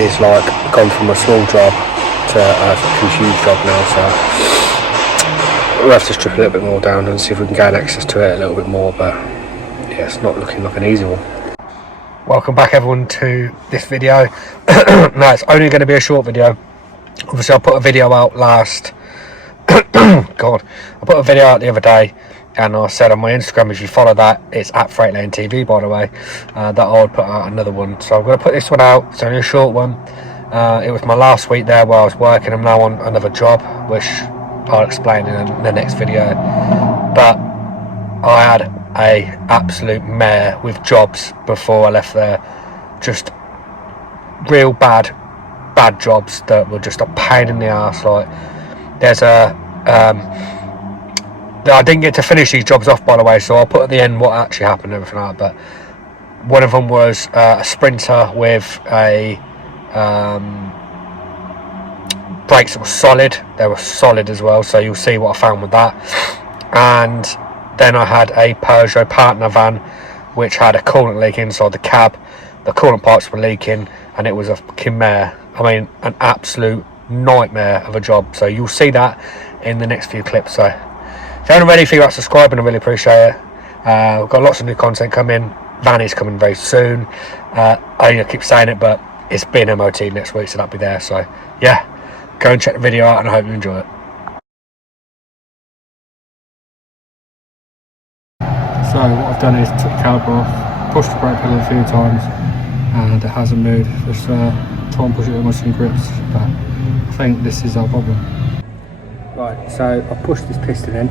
It's like gone from a small job to a fucking huge job now, so we'll have to strip a little bit more down and see if we can gain access to it a little bit more, but yeah, it's not looking like an easy one. Welcome back everyone to this video. Now it's only going to be a short video. Obviously I put a video out last God, I put a video out the other day and I said on my Instagram, if you follow that, it's at Freight Lane TV by the way, that I would put out another one. So I'm going to put this one out. It's only a short one. It was my last week there where I was working. I'm now on another job, which I'll explain in the next video. But I had a absolute mare with jobs before I left there. Just real bad jobs that were just a pain in the arse. Like there's I didn't get to finish these jobs off, by the way, so I'll put at the end what actually happened and everything like that. But one of them was a sprinter with a brakes that were solid. They were solid as well, so you'll see what I found with that. And then I had a Peugeot partner van which had a coolant leak inside the cab. The coolant pipes were leaking and it was a fucking mare. I mean, an absolute nightmare of a job. So you'll see that in the next few clips. So if you haven't already, figure out subscribing, I really appreciate it. We've got lots of new content coming. Van is coming very soon. I keep saying it, but it's been MOT next week, so that'll be there. So yeah, go and check the video out and I hope you enjoy it. So what I've done is took the caliper off, pushed the brake pedal a few times and it hasn't moved. Just try and push it almost in grips, but I think this is our problem. Right, so I've pushed this piston in.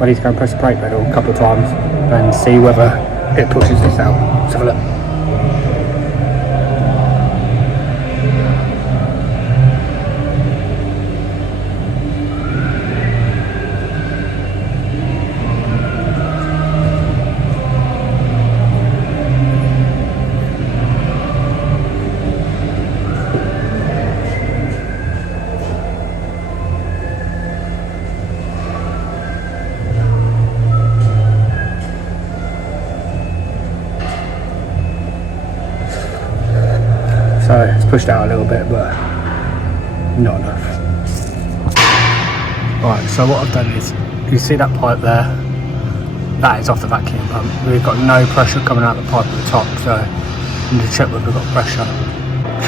I need to go and press the brake pedal a couple of times and see whether it pushes this out. Let's have a look. So it's pushed out a little bit, but not enough. Right, so what I've done is, you see that pipe there? That is off the vacuum pump. We've got no pressure coming out of the pipe at the top, so we need to check whether we've got pressure.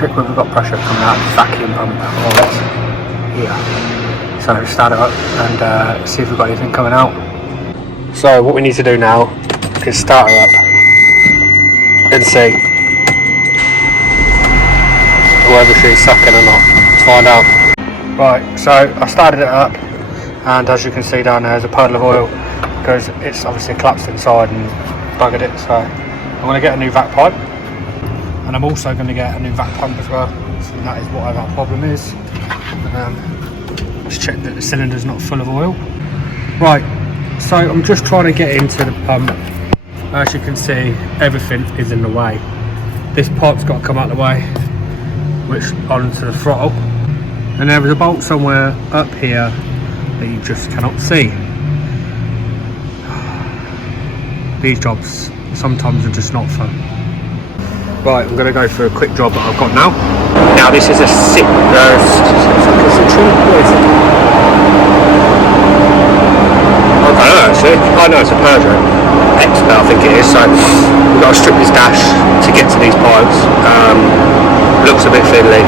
Check whether we've got pressure coming out of the vacuum pump, or that's here. So start it up and see if we've got anything coming out. So what we need to do now is start her up and see whether she's sucking or not. Let's find out. Right, so I started it up and as you can see down there there's a puddle of oil because it's obviously collapsed inside and buggered it. So I'm going to get a new vac pipe and I'm also going to get a new vac pump as well. So that is whatever our problem is. Let's check that the cylinder's not full of oil. Right, so I'm just trying to get into the pump. As you can see, everything is in the way. This pipe's got to come out of the way, which onto the throttle, and there is a bolt somewhere up here that you just cannot see. These jobs sometimes are just not fun. Right, I'm going to go for a quick job that I've got now. Now this is a sick I don't know actually. I know it's a Peugeot Expert, I think it is. So we've got to strip this dash to get to these pipes. Looks a bit fiddly.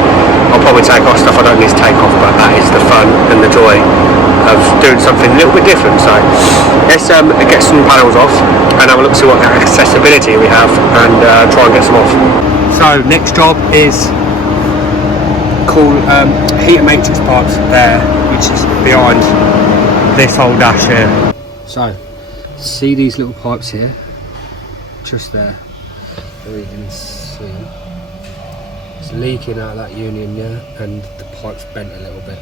I'll probably take off stuff I don't need to take off, but that is the fun and the joy of doing something a little bit different. So let's get some panels off and have a look, see what accessibility we have, and try and get some off. So next job is called heater matrix pipes there, which is behind this whole dash here. So see these little pipes here, just there, there you can see. It's leaking out of that union, yeah, and the pipe's bent a little bit.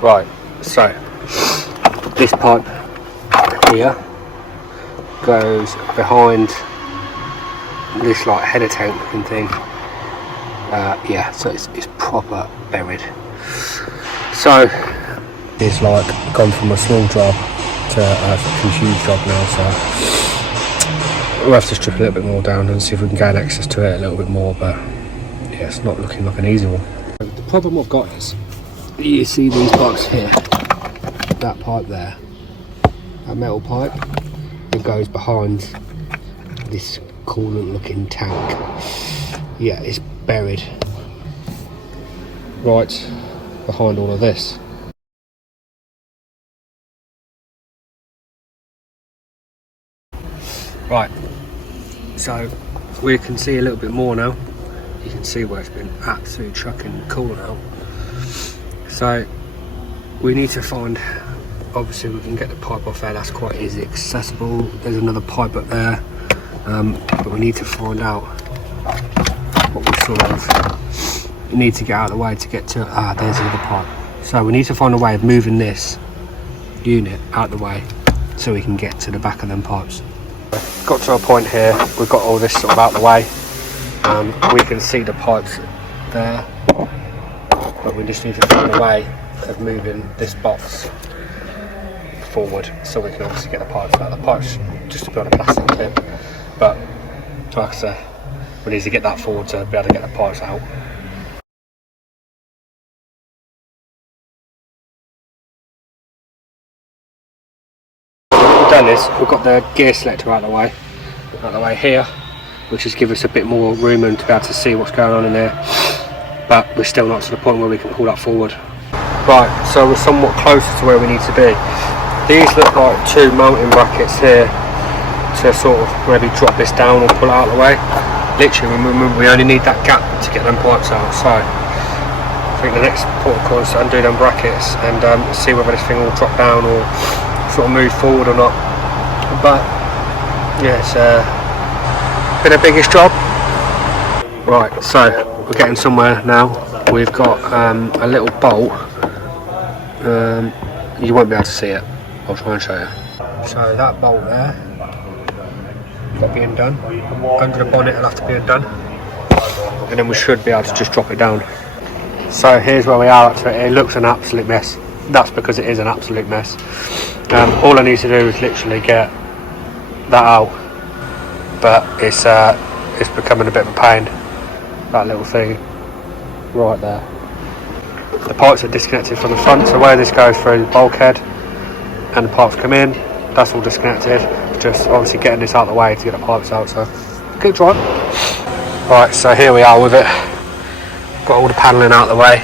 Right, so this pipe here goes behind this like header tank looking thing. Yeah, so it's proper buried. So it's like gone from a small job to a huge job now, so we'll have to strip a little bit more down and see if we can gain access to it a little bit more, but yeah, it's not looking like an easy one. The problem I've got is, you see these pipes here, that pipe there, that metal pipe, it goes behind this coolant looking tank. Yeah, it's buried right behind all of this. Right, so we can see a little bit more now. You can see where it's been absolutely chucking coolant out. So we need to find, obviously we can get the pipe off there, that's quite easy accessible. There's another pipe up there, but we need to find out what we sort of need to get out of the way to get to, there's the other pipe. So we need to find a way of moving this unit out of the way so we can get to the back of them pipes. Got to a point here, we've got all this sort of out of the way. We can see the pipes there, but we just need to find a way of moving this box forward so we can obviously get the pipes out. The pipes just to be on a plastic tip, but like I say, we need to get that forward to be able to get the pipes out. What we've done is we've got the gear selector out of the way here, which has given us a bit more room and to be able to see what's going on in there, but we're still not to the point where we can pull that forward. Right, so we're somewhat closer to where we need to be. These look like two mounting brackets here to sort of maybe drop this down or pull it out of the way. Literally, we only need that gap to get them pipes out, so I think the next protocol is to undo them brackets and see whether this thing will drop down or sort of move forward or not. But yeah, it's been a biggish job. Right, so we're getting somewhere now. We've got a little bolt. You won't be able to see it. I'll try and show you. So that bolt there, got being done. Under the bonnet it'll have to be undone. And then we should be able to just drop it down. So here's where we are up to it. It looks an absolute mess. That's because it is an absolute mess. All I need to do is literally get that out. But it's becoming a bit of a pain, that little thing right there. The pipes are disconnected from the front, so where this goes through the bulkhead and the pipes come in, that's all disconnected. It's just obviously getting this out of the way to get the pipes out, so keep trying. Right, so here we are with it. Got all the panelling out of the way.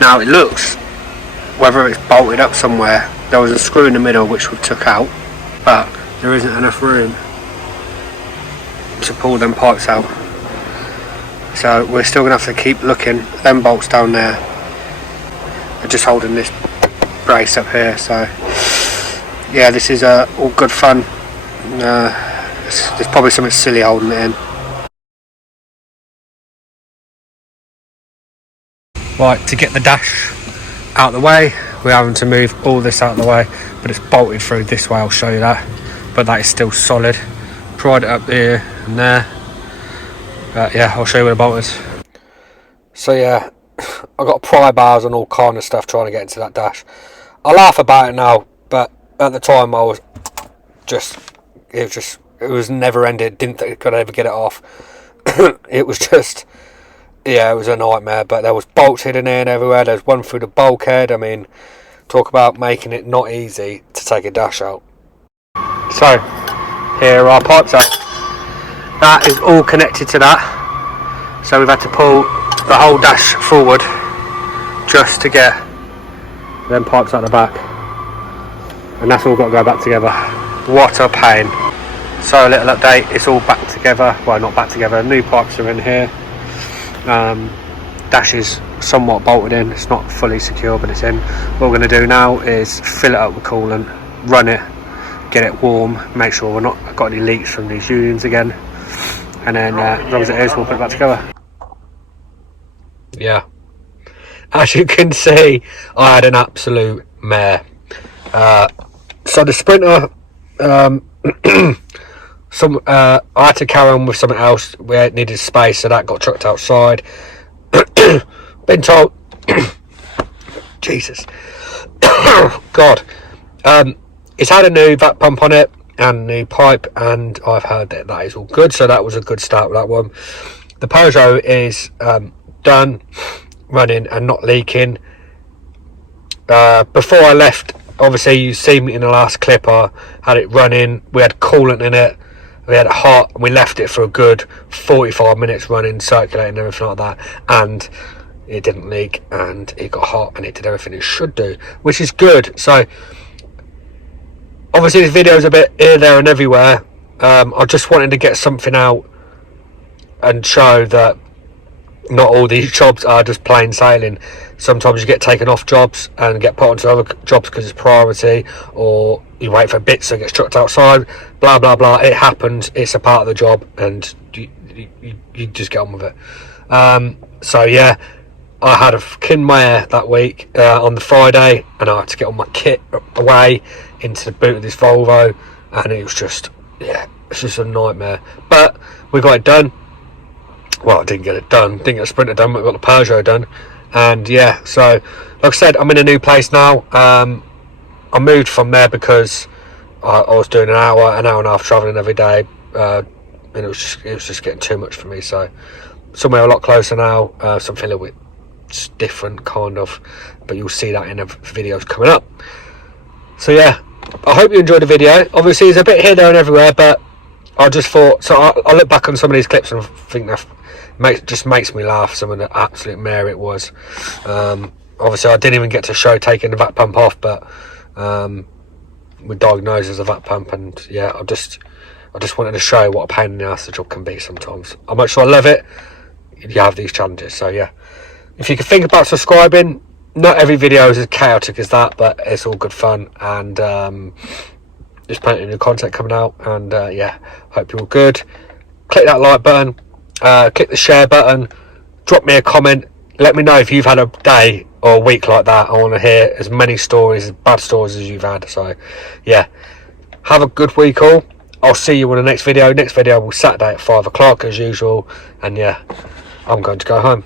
Now it looks, whether it's bolted up somewhere, there was a screw in the middle which we took out, but there isn't enough room to pull them pipes out, so we're still gonna have to keep looking. Them bolts down there are just holding this brace up here, so yeah, this is all good fun. There's probably something silly holding it in. Right, to get the dash out of the way, we're having to move all this out of the way, but it's bolted through this way. I'll show you that, but that is still solid. Pried it up there and there, yeah, I'll show you where the bolt is. So yeah, I've got pry bars and all kind of stuff trying to get into that dash. I laugh about it now, but at the time I was it was never ended. Didn't think I could ever get it off. It was just, yeah, it was a nightmare. But there was bolts hidden in everywhere. There's one through the bulkhead. I mean, talk about making it not easy to take a dash out. So here are our pipes out. That is all connected to that, so we've had to pull the whole dash forward just to get them pipes out the back, and that's all got to go back together. What a pain. So a little update, it's all back together. Well, not back together, new pipes are in here. Dash is somewhat bolted in, it's not fully secure, but it's in. What we're going to do now is fill it up with coolant, run it, get it warm, make sure we're not got any leaks from these unions again, and then as long as it is, we'll put it back together. Yeah, as you can see, I had an absolute mare. So the Sprinter, I had to carry on with something else. We needed space, so that got trucked outside. Been told Jesus God, it's had a new vac pump on it and new pipe, and I've heard that that is all good, so that was a good start with that one. The Peugeot is done, running and not leaking. Before I left, obviously you see me in the last clip, I had it running, we had coolant in it, we had it hot, and we left it for a good 45 minutes running, circulating, everything like that, and it didn't leak, and it got hot, and it did everything it should do, which is good. So obviously this video is a bit here, there and everywhere. I just wanted to get something out and show that not all these jobs are just plain sailing. Sometimes you get taken off jobs and get put onto other jobs because it's priority, or you wait for a bit so it gets chucked outside, blah blah blah. It happens, it's a part of the job, and you just get on with it. So yeah, I had a fucking mare that week on the Friday, and I had to get all my kit away into the boot of this Volvo, and it was just, yeah, it's just a nightmare. But we got it done. Well, I didn't get it done, didn't get the Sprinter done, but we got the Peugeot done. And yeah, so like I said, I'm in a new place now. I moved from there because I was doing an hour and a half travelling every day, and it was just getting too much for me. So somewhere a lot closer now, something a little bit different kind of, but you'll see that in the videos coming up. So yeah, I hope you enjoyed the video. Obviously it's a bit here, there and everywhere, but I just thought, so I look back on some of these clips and think that just makes me laugh, some of the absolute mare it was. Obviously I didn't even get to show taking the vac pump off, but we diagnosed as a vac pump, and yeah, I just wanted to show what a pain in the ass the job can be sometimes. I'm not sure I love it, you have these challenges. So yeah, if you can think about subscribing, not every video is as chaotic as that, but it's all good fun, and there's plenty of new content coming out, and yeah, hope you're all good. Click that like button, click the share button, drop me a comment, let me know if you've had a day or a week like that. I want to hear as many stories, as bad stories as you've had. So yeah, have a good week all. I'll see you in the next video. Next video will be Saturday at 5 o'clock as usual, and yeah, I'm going to go home.